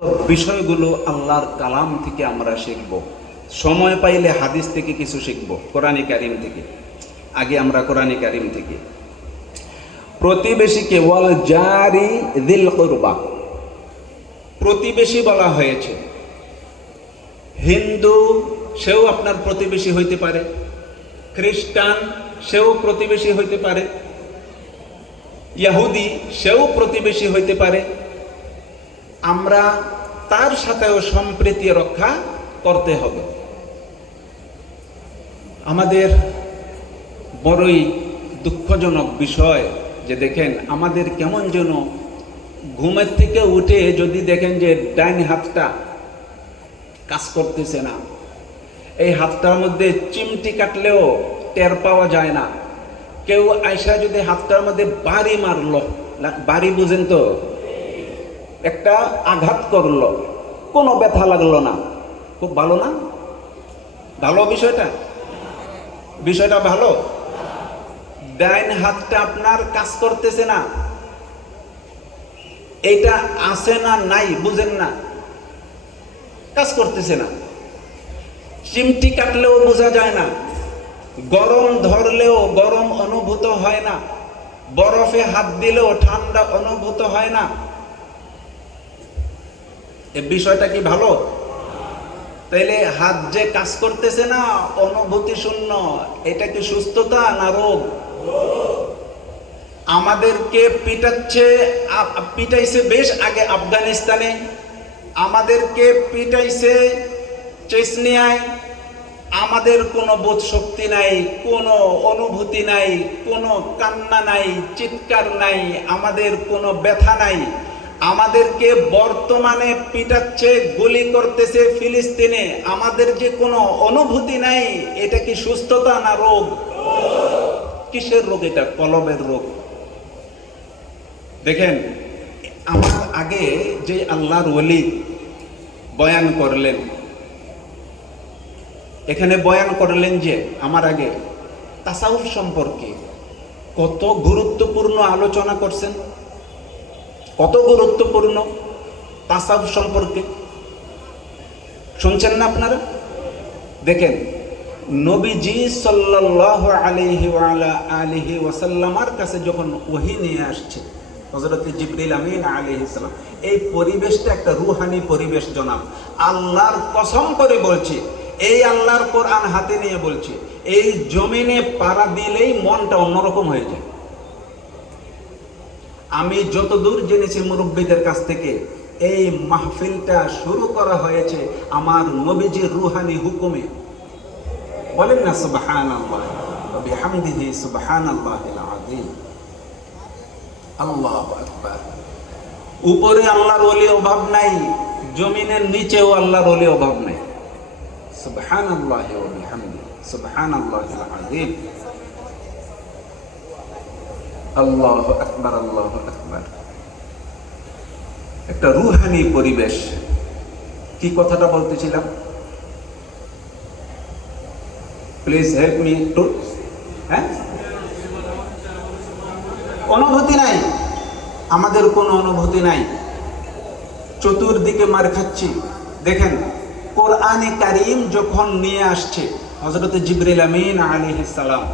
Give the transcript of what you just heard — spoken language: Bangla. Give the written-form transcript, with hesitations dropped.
বিষয়গুলো আল্লাহর কালাম থেকে আমরা শিখব। সময় পাইলে হাদিস থেকে কিছু শিখব, কোরআনে কারিম থেকে। আগে আমরা কোরআনে কারিম থেকে প্রতিবেশীকে ওয়াল জারি যিল কুরবা, প্রতিবেশী বলা হয়েছে। হিন্দু সেও আপনার প্রতিবেশী হইতে পারে, খ্রিস্টান সেও প্রতিবেশী হইতে পারে, ইহুদি সেও প্রতিবেশী হইতে পারে। আমরা তার সাথেও সম্প্রীতি রক্ষা করতে হবে। আমাদের বড়ই দুঃখজনক বিষয় যে দেখেন আমাদের কেমন যেন ঘুমের থেকে উঠে যদি দেখেন যে ডাইন হাতটা কাজ করতেছে না, এই হাতটার মধ্যে চিমটি কাটলেও টের পাওয়া যায় না। কেউ আয়সা যদি হাতটার মধ্যে বাড়ি মারলো, বাড়ি বুঝেন তো, একটা আঘাত করলো, কোনো ব্যথা লাগলো না, খুব ভালো না? ভালো বিষয়টা ভালো। ডাইন হাতটা আপনার কাজ করতেছে না, এটা আছে না নাই বুঝেন না, কাজ করতেছে না। চিমটি কাটলেও বোঝা যায় না, গরম ধরলেও গরম অনুভূত হয় না, বরফে হাত দিলেও ঠান্ডা অনুভূত হয় না। এই বিষয়টা কি ভালো? তাইলে হাত যে কাজ করতেছে না, অনুভূতি শূন্য, এটা কি সুস্থতা না রোগ? আমাদেরকে পিটাইছে বেশ আগে আফগানিস্তানে, আমাদেরকে পিটাইছে চেচনিয়ায়। আমাদের কোনো বোধ শক্তি নাই, কোনো অনুভূতি নাই, কোনো কান্না নাই, চিৎকার নাই, আমাদের কোনো ব্যথা নাই। আমাদেরকে বর্তমানে পিটাচ্ছে, গুলি করতেছে ফিলিস্তিনে, আমাদের যে কোনো অনুভূতি নাই, এটা কি সুস্থতা না রোগ? কিসের রোগ এটা? কলবের রোগ। দেখেন আমার আগে যে আল্লাহর ওলি বয়ান করলেন, এখানে বয়ান করলেন যে আমার আগে তাসাউফ সম্পর্কে কত গুরুত্বপূর্ণ আলোচনা করছেন, কত গুরুত্বপূর্ণ তাসাউফ সম্পর্কে শুনছেন না আপনারা? দেখেন নবীজি সাল্লাল্লাহু আলাইহি ওয়া আলা আলিহি ওয়াসাল্লামার কাছে যখন ওহী নিয়ে আসছে হযরত জিবরিল আমিন আলাইহিস সালাম, এই পরিবেশটা একটা রূহানি পরিবেশ জনাব। আল্লাহর কসম করে বলছি, এই আল্লাহর কোরআন হাতে নিয়ে বলছি, এই জমিনে পাড়া দিলেই মনটা অন্যরকম হয়ে যায়। আমি যতদূর জেনেছি মুরব্বীদের কাছ থেকে, এই মাহফিলটা শুরু করা হয়েছে আমার নবীজির রূহানি হুকুমে। বলেন না সুবহানাল্লাহ ওয়া বিহামদিহি সুবহানাল্লাহিল আযীম। আল্লাহু আকবার। উপরে আল্লাহর ওলি অভাব নাই, জমিনের নিচেও আল্লাহর ওলি অভাব নাই। সুবহানাল্লাহ ওয়া বিহামদিহি সুবহানাল্লাহিল আযীম। আল্লাহু আকবার, আল্লাহু আকবার। একটা রূহানি পরিবেশ। কি কথাটা বলতেছিলাম? Please help me two. অনুভূতি নাই, আমাদের কোনো অনুভূতি নাই, চতুর্দিকে মার খাচ্ছি। দেখেন কোরআনে কারীম যখন নিয়ে আসছে হযরত জিবরিল আমিন আলাইহিস সালাম,